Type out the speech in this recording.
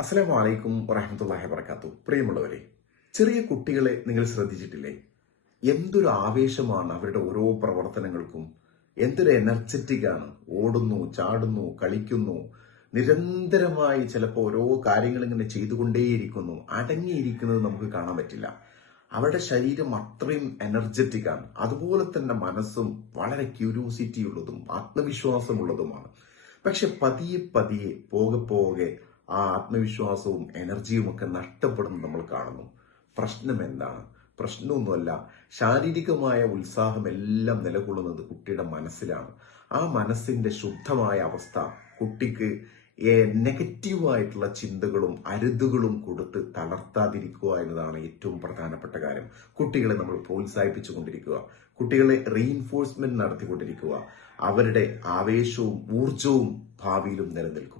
അസ്സലാമു അലൈക്കും വറഹ്മത്തുള്ളാഹി വബറകാതുഹു. പ്രിയമുള്ളവരെ, ചെറിയ കുട്ടികളെ നിങ്ങൾ ശ്രദ്ധിച്ചിട്ടില്ലേ? എന്തൊരു ആവേശമാണ് അവരുടെ ഓരോ പ്രവർത്തനങ്ങൾക്കും. എന്തൊരു എനർജറ്റിക് ആണ്. ഓടുന്നു, ചാടുന്നു, കളിക്കുന്നു, നിരന്തരമായി ചിലപ്പോൾ ഓരോ കാര്യങ്ങൾ ഇങ്ങനെ ചെയ്തുകൊണ്ടേയിരിക്കുന്നു. അടങ്ങിയിരിക്കുന്നത് നമുക്ക് കാണാൻ പറ്റില്ല. അവരുടെ ശരീരം അത്രയും എനർജറ്റിക് ആണ്. അതുപോലെ തന്നെ മനസ്സും വളരെ ക്യൂരിയോസിറ്റി ഉള്ളതും ആത്മവിശ്വാസമുള്ളതുമാണ്. പക്ഷെ പതിയെ പതിയെ പോകെ പോകെ ആ ആത്മവിശ്വാസവും എനർജിയും ഒക്കെ നഷ്ടപ്പെടുന്നത് നമ്മൾ കാണുന്നു. പ്രശ്നം എന്താണ്? പ്രശ്നമൊന്നുമല്ല. ശാരീരികമായ ഉത്സാഹം എല്ലാം നിലകൊള്ളുന്നത് കുട്ടിയുടെ മനസ്സിലാണ്. ആ മനസ്സിന്റെ ശുദ്ധമായ അവസ്ഥ കുട്ടിക്ക് നെഗറ്റീവായിട്ടുള്ള ചിന്തകളും അരുതുകളും കൊടുത്ത് തളർത്താതിരിക്കുക എന്നതാണ് ഏറ്റവും പ്രധാനപ്പെട്ട കാര്യം. കുട്ടികളെ നമ്മൾ പ്രോത്സാഹിപ്പിച്ചു കൊണ്ടിരിക്കുക, കുട്ടികളെ റീഇൻഫോഴ്സ്മെന്റ് നടത്തിക്കൊണ്ടിരിക്കുക, അവരുടെ ആവേശവും ഊർജവും ഭാവിയിലും നിലനിൽക്കുക.